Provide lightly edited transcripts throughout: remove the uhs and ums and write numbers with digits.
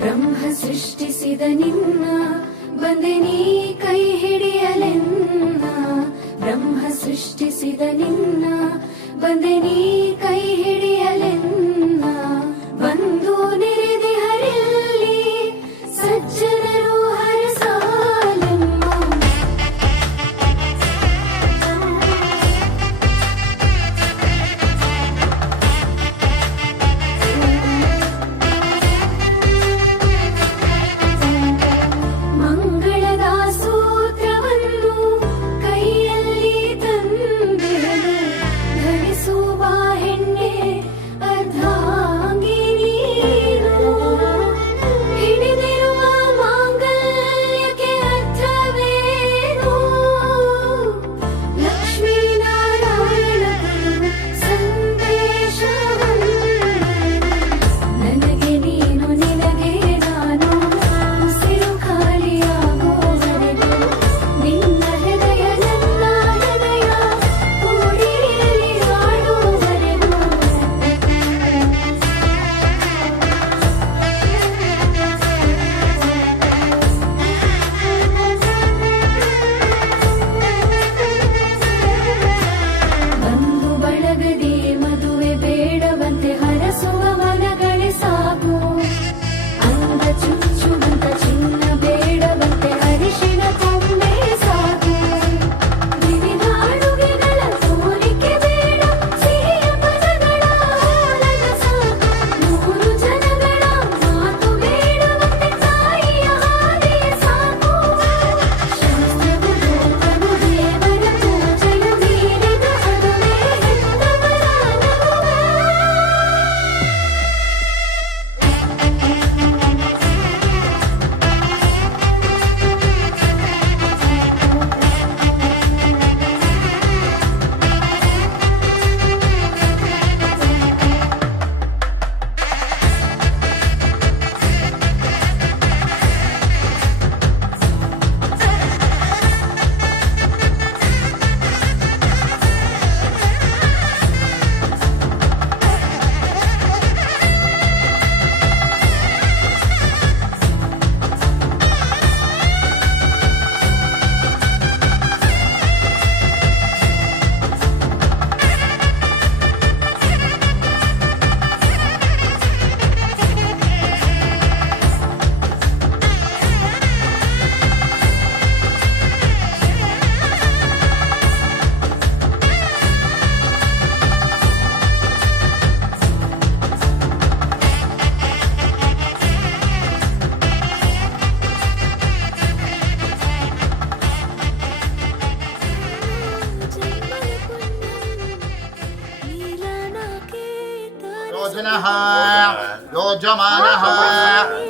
ಬ್ರಹ್ಮ ಸೃಷ್ಟಿಸಿದ ನಿನ್ನ ಬಂದೆನಿ ಕೈ ಹಿಡಿಯಲೆನ್ನ. ಬ್ರಹ್ಮ ಸೃಷ್ಟಿಸಿದ ನಿನ್ನ ಬಂದೆನಿ ಕೈ ಹಿಡಿಯಲೆನ್ನ. ಬಂದು ನೆರೆದೆ ಹರಿಯಲ್ಲಿ ಸಜ್ಜನರು ಹರಸಾಲೆಮ್ಮ. ಮಂಗಳದ ಸೂತ್ರವನ್ನು ಕೈಯಲ್ಲಿ ತಂದೆನು. ಧರಿಸುವ ಹೆಣ್ಣೆ ಅರ್ಧಾಂಗಿ ನೀನು. ಹಿಡಿದಿರುವ ಮಾಂಗಲ್ಯಕ್ಕೆ ಅರ್ಥವೇನು. ಲಕ್ಷ್ಮೀನಾರಾಯಣ ಗುರು ಸಂದೇಶವನ್ನು. ನನಗೆ ನೀನು ನಿನಗೆ ನಾನು ಉಸಿರು ಖಾಲಿಯಾಗುವವರೆಗೂ ನಿನ್ನ ಹೃದಯ ನನ್ನ ಹೃದಯ ಕೂಡಿರಲಿ ಹಾಡುವವರೆಗೂ. ಬಂಧು ಬಳಗದಿ ಮದುವೆ ಬೇಡವಂತೆ ಹರಸುವ ಮನಗಳೇ ಸಾಕು. ಅಂದ ಚುಚ್ಚುವಂತ ಚಿನ್ನ ಬೇಡವಂತೆ ಅರಿಶಿಣ ಕೊಂಬೆ ಸಾಕು. ವಿವಿಧ ಅಡುಗೆಗಳ ತೋರಿಕೆ ಬೇಡ, ಸಿಹಿಯ ಪದಗಳ ಆಲದ ಸಾಕು. ನೂರು ಜನಗಳ ಮಾತು ಬೇಡವಂತೆ ತಾಯಿಯ ಹಾದಿಯ ಸಾಕು. ಶಾಸ್ತ್ರವು ಲೋಕವು ದೇವರ ಪೂಜೆಯು ಮೀರಿದ ಅದುವೇ ಹೆತ್ತವರ ನಗುವ. ಯೋಜನಃ ಯೋಜಮಾನಃ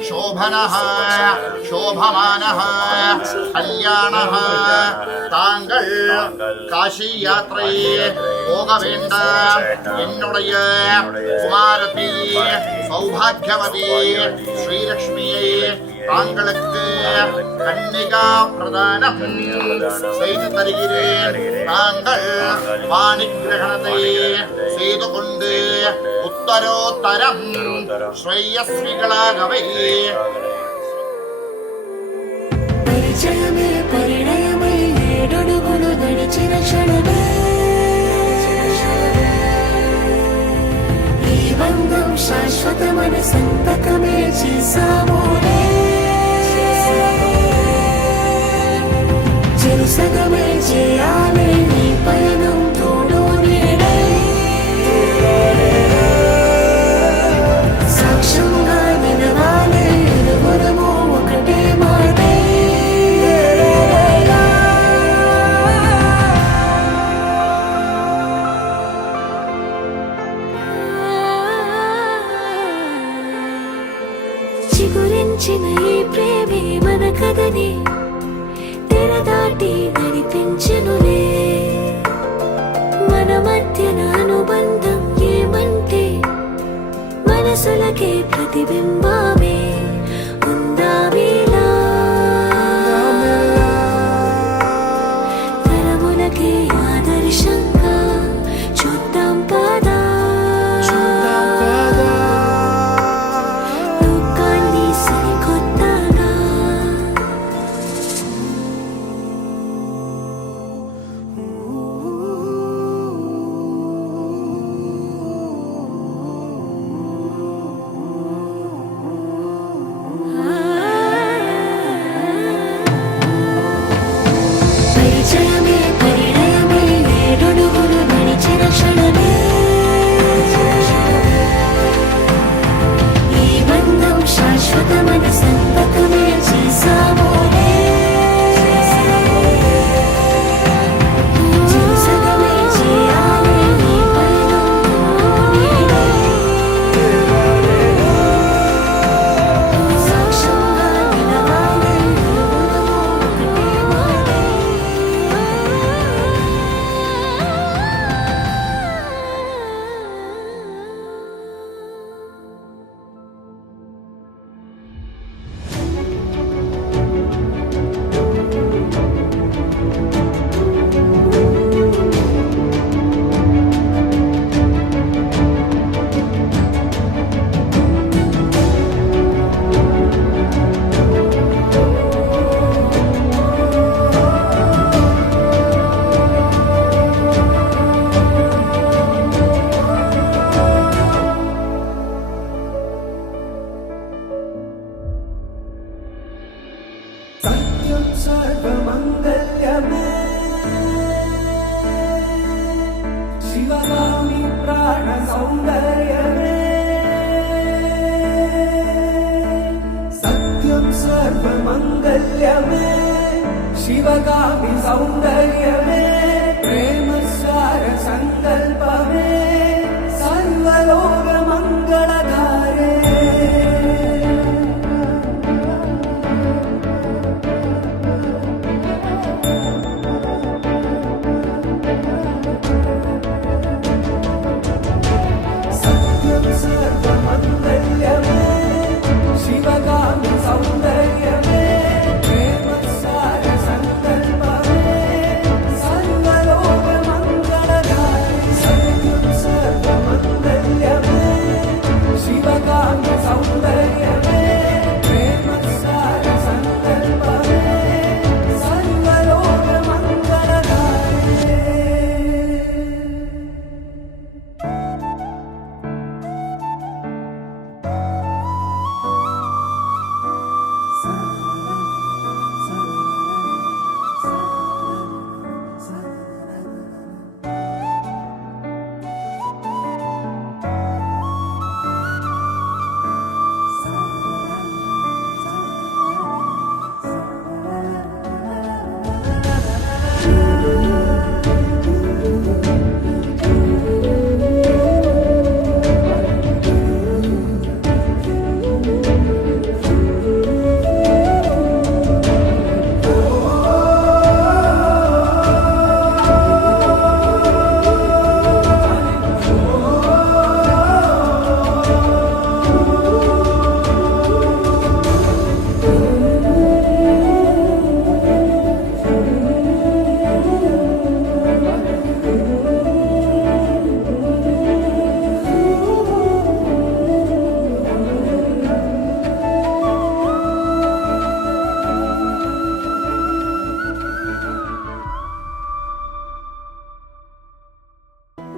ಶೋಭನಃ ಶೋಭಮಾನಃ கல்யாணः தாங்கள் காசி யாத்திரை போக வேண்டாம். என்னுடைய குமாரதி சௌபாகியவதி ஸ்ரீலக்ஷ்மியை தாங்களுக்கு கன்னிகா பிரதானம் செய்து தருகிறேன். தாங்கள் பாணிகிரகணத்தை செய்து கொண்டு உத்தரோத்தரம் ஸ்ரேயஸ்விகளாகவே పరిచయమే పరిణయమై ఏడడుగులు నడిచిన క్షణమే ఈ బంధం శాశ్వతమని సంతకమే చేసామోనే. చెరుసగమే చేయాలి ఈ పయనం సృష్టించిన ఈ ప్రేమే మన కథని తెరదాటి నడిపించునులే. మన మధ్యన అనుబంధం ఏమంటే మనసులకే ప్రతిబింబమే ఉందావేలా. తరములకే ఆదర్శంగా చూద్దాం పదా లోకాన్ని సరికొత్తగా. పరిచయమే పరిణయమే ఏడడుగులు నడిచిన క్షణమే ఈ బంధం శాశ్వతమని సంతకమే చేసామోనే. చేసగమే చేయాలి ఈ పయనం నీడే. సాక్ష్యంగా నిలవాలి యువనము ఒకటే మాటే. सत्यं सर्वमङ्गल्यमे शिवगामि प्राणसौन्दर्यमे सत्यं सर्वमङ्गल्यमे शिवगामि सौन्दर्यमे प्रेम